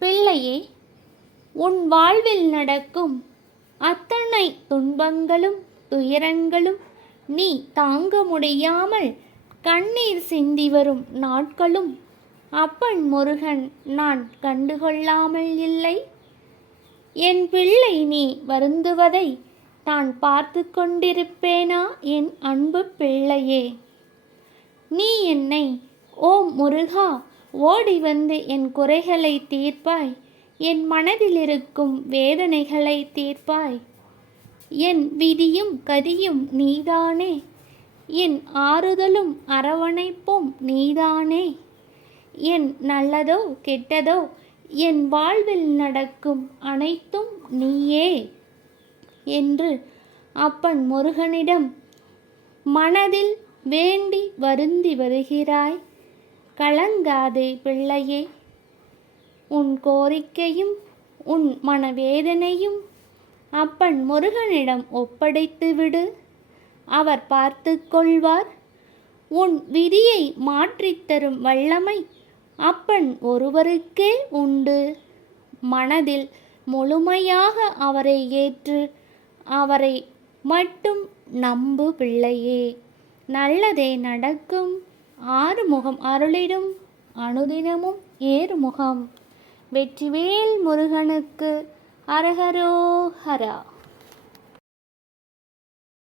பிள்ளையே, உன் வாழ்வில் நடக்கும் அத்தனை துன்பங்களும் துயரங்களும் நீ தாங்க முடியாமல் கண்ணீர் சிந்தி வரும் நாட்களும் அப்பன் முருகன் நான் கண்டுகொள்ளாமல் இல்லை. என் பிள்ளை நீ வருந்துவதை நான் பார்த்து கொண்டிருப்பேனா என் அன்பு பிள்ளையே? நீ என்னை ஓம் முருகா ஓடி வந்து என் குறைகளை தீர்ப்பாய், என் மனதில் இருக்கும் வேதனைகளை தீர்ப்பாய். என் விதியும் கதியும் நீதானே, என் ஆறுதலும் அரவணைப்பும் நீதானே. என் நல்லதோ கெட்டதோ என் வாழ்வில் நடக்கும் அனைத்தும் நீயே என்று அப்பன் முருகனிடம் மனதில் வேண்டி வருந்தி வருகிறாய். கலங்காதே பிள்ளையே, உன் கோரிக்கையும் உன் மனவேதனையும் அப்பன் முருகனிடம் ஒப்படைத்து விடு. அவர் பார்த்து கொள்வார். உன் விதியை மாற்றித்தரும் வல்லமை அப்பன் ஒருவருக்கே உண்டு. மனதில் முழுமையாக அவரை ஏற்று அவரை மட்டும் நம்பு பிள்ளையே. நல்லதே நடக்கும். ஆறுமுகம் அருளிடும் அனுதினமும் ஏறுமுகம். வெற்றிவேல் முருகனுக்கு அரஹரோஹரா.